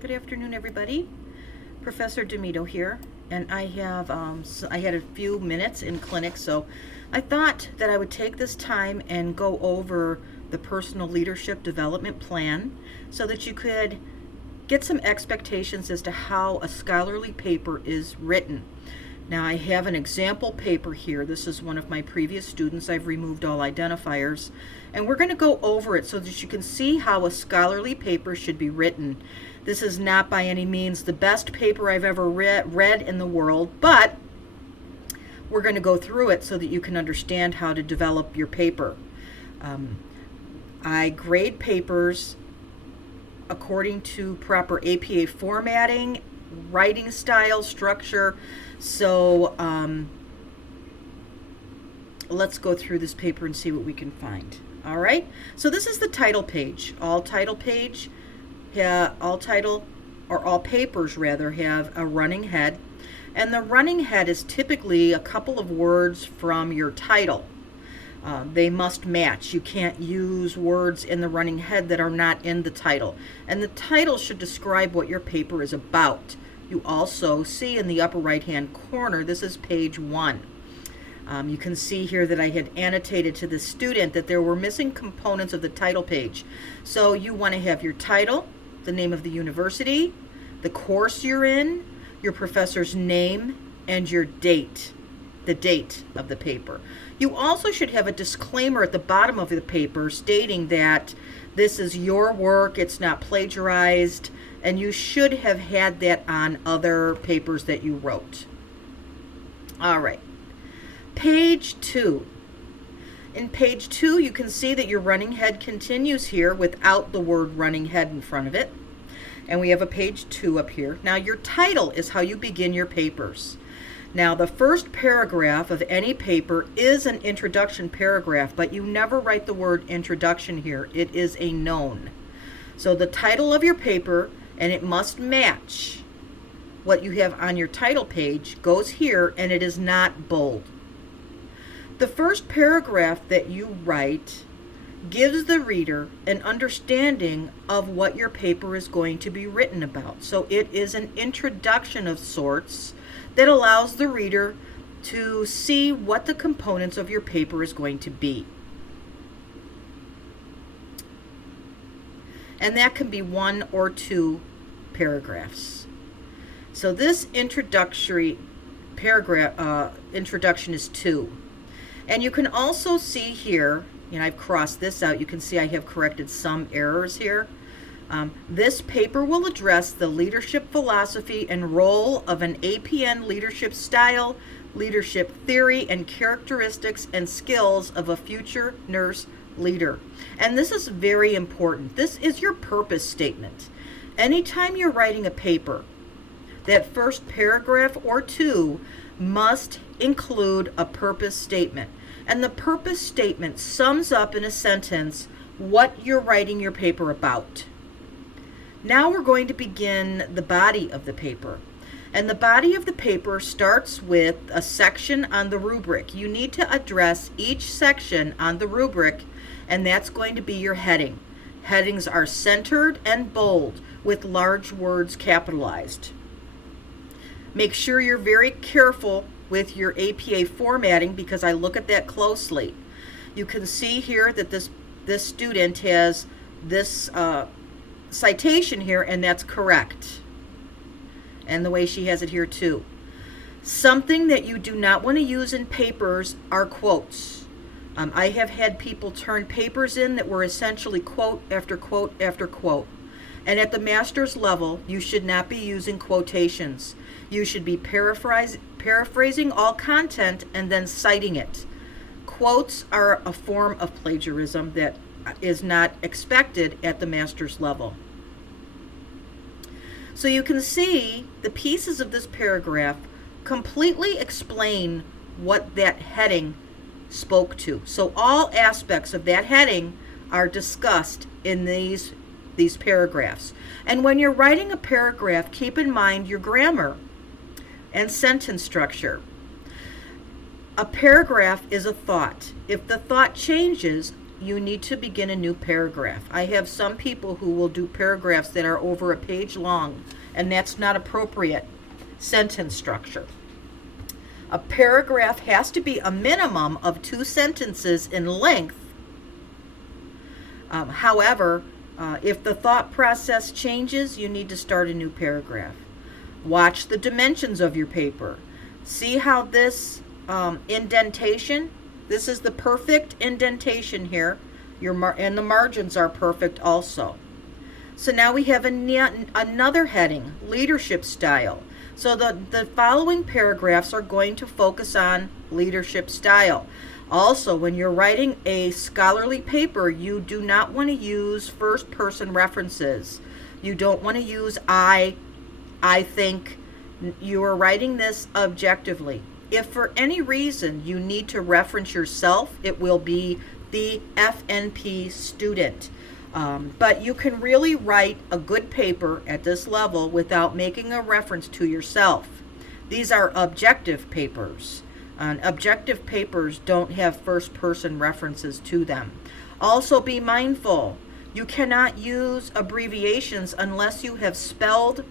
Good afternoon, everybody. Professor Demito here, and I had a few minutes in clinic, so I thought that I would take this time and go over the personal leadership development plan so that you could get some expectations as to how a scholarly paper is written. Now, I have an example paper here. This is one of my previous students. I've removed all identifiers, and we're going to go over it so that you can see how a scholarly paper should be written. This is not by any means the best paper I've ever read in the world, but we're going to go through it so that you can understand how to develop your paper. I grade papers according to proper APA formatting, writing style, structure. So let's go through this paper and see what we can find. All right, so this is the title page. All papers rather have a running head, and the running head is typically a couple of words from your title. They must match. You can't use words in the running head that are not in the title, and the title should describe what your paper is about. You also see in the upper right hand corner, this is page 1. You can see here that I had annotated to the student that there were missing components of the title page. So you want to have your title, the name of the university, the course you're in, your professor's name, and your date, the date of the paper. You also should have a disclaimer at the bottom of the paper stating that this is your work, it's not plagiarized, and you should have had that on other papers that you wrote. All right, page 2. In page 2, you can see that your running head continues here without the word running head in front of it. And we have a page 2 up here. Now, your title is how you begin your papers. Now, the first paragraph of any paper is an introduction paragraph, but you never write the word introduction here. It is a noun. So the title of your paper, and it must match what you have on your title page, goes here, and it is not bold. The first paragraph that you write gives the reader an understanding of what your paper is going to be written about. So it is an introduction of sorts that allows the reader to see what the components of your paper is going to be. And that can be 1 or 2 paragraphs. So this introductory paragraph, introduction is 2. And you can also see here, and I've crossed this out, you can see I have corrected some errors here. This paper will address the leadership philosophy and role of an APN leadership style, leadership theory, and characteristics and skills of a future nurse leader. And this is very important. This is your purpose statement. Anytime you're writing a paper, that first paragraph or 2 must include a purpose statement. And the purpose statement sums up in a sentence what you're writing your paper about. Now we're going to begin the body of the paper. And the body of the paper starts with a section on the rubric. You need to address each section on the rubric, and that's going to be your heading. Headings are centered and bold with large words capitalized. Make sure you're very careful with your APA formatting because I look at that closely. You can see here that this student has this citation here, and that's correct. And the way she has it here too. Something that you do not want to use in papers are quotes. I have had people turn papers in that were essentially quote after quote after quote. And at the master's level, you should not be using quotations. You should be paraphrasing all content and then citing it. Quotes are a form of plagiarism that is not expected at the master's level. So you can see the pieces of this paragraph completely explain what that heading spoke to. So all aspects of that heading are discussed in these paragraphs. And when you're writing a paragraph, keep in mind your grammar and sentence structure. A paragraph is a thought. If the thought changes, you need to begin a new paragraph. I have some people who will do paragraphs that are over a page long, and that's not appropriate sentence structure. A paragraph has to be a minimum of 2 sentences in length. However, if the thought process changes, you need to start a new paragraph. Watch the dimensions of your paper. See how this indentation, this is the perfect indentation here, and the margins are perfect also. So now we have another heading, leadership style. So the following paragraphs are going to focus on leadership style. Also, when you're writing a scholarly paper, you do not want to use first person references. You don't want to use I think. You are writing this objectively. If for any reason you need to reference yourself, it will be the FNP student. But you can really write a good paper at this level without making a reference to yourself. These are objective papers. Objective papers don't have first person references to them. Also be mindful, you cannot use abbreviations unless you have spelled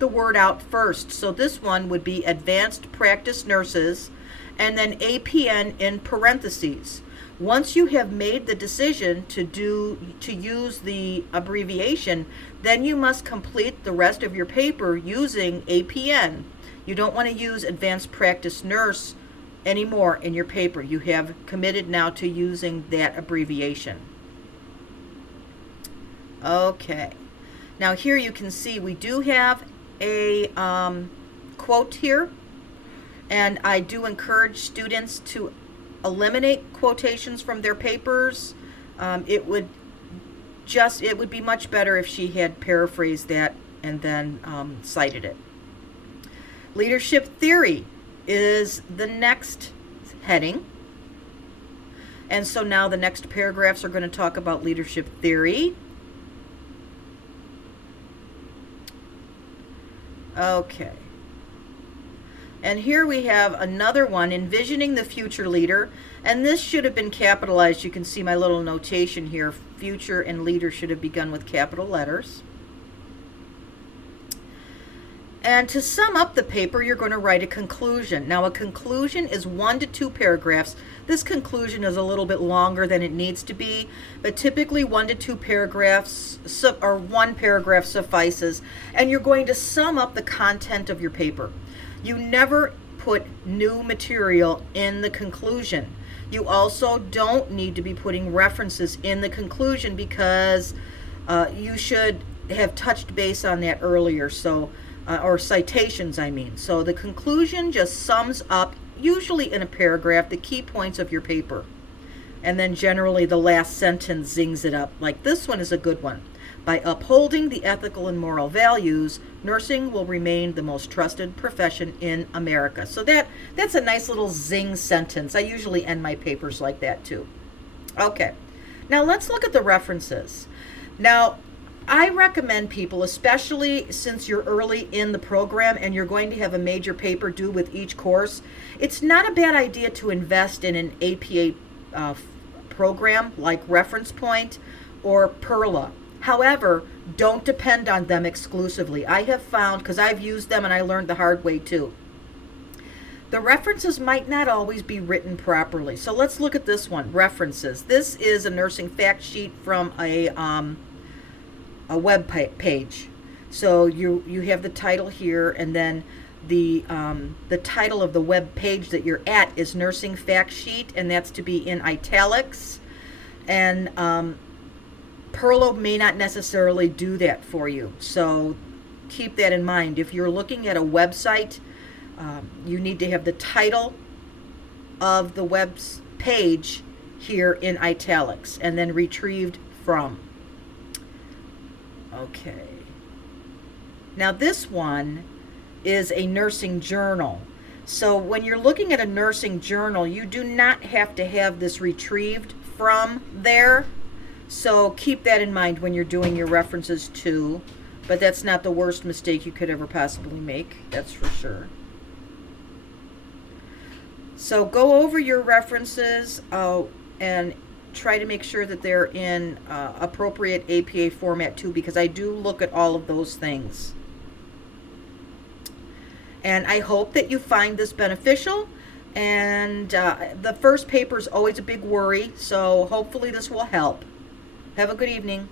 the word out first. So this one would be Advanced Practice Nurses and then APN in parentheses. Once you have made the decision to use the abbreviation, then you must complete the rest of your paper using APN. You don't want to use Advanced Practice Nurse anymore in your paper. You have committed now to using that abbreviation. Okay. Now here you can see we do have a quote here, and I do encourage students to eliminate quotations from their papers. It would be much better if she had paraphrased that and then cited it. Leadership theory is the next heading. And so now the next paragraphs are going to talk about leadership theory. Okay. And here we have another one, envisioning the future leader. And this should have been capitalized. You can see my little notation here. Future and leader should have begun with capital letters. And to sum up the paper, you're going to write a conclusion. Now, a conclusion is 1 to 2 paragraphs. This conclusion is a little bit longer than it needs to be, but typically 1 to 2 paragraphs or 1 paragraph suffices. And you're going to sum up the content of your paper. You never put new material in the conclusion. You also don't need to be putting references in the conclusion because you should have touched base on that earlier. So or citations, I mean. So the conclusion just sums up, usually in a paragraph, the key points of your paper. And then generally the last sentence zings it up. Like this one is a good one. By upholding the ethical and moral values, nursing will remain the most trusted profession in America. So that's a nice little zing sentence. I usually end my papers like that too. Okay. Now let's look at the references. Now, I recommend people, especially since you're early in the program and you're going to have a major paper due with each course, it's not a bad idea to invest in an APA program like Reference Point or Perla. However, don't depend on them exclusively. I have found, because I've used them and I learned the hard way too, the references might not always be written properly. So let's look at this one, references. This is a nursing fact sheet from a web page. So you have the title here, and then the title of the web page that you're at is Nursing Fact Sheet, and that's to be in italics. And Perlo may not necessarily do that for you, so keep that in mind. If you're looking at a website, you need to have the title of the web page here in italics, and then retrieved from. Okay. Now this one is a nursing journal. So when you're looking at a nursing journal, you do not have to have this retrieved from there. So keep that in mind when you're doing your references too. But that's not the worst mistake you could ever possibly make. That's for sure. So go over your references and try to make sure that they're in appropriate APA format too, because I do look at all of those things. And I hope that you find this beneficial. And the first paper is always a big worry, so hopefully this will help. Have a good evening.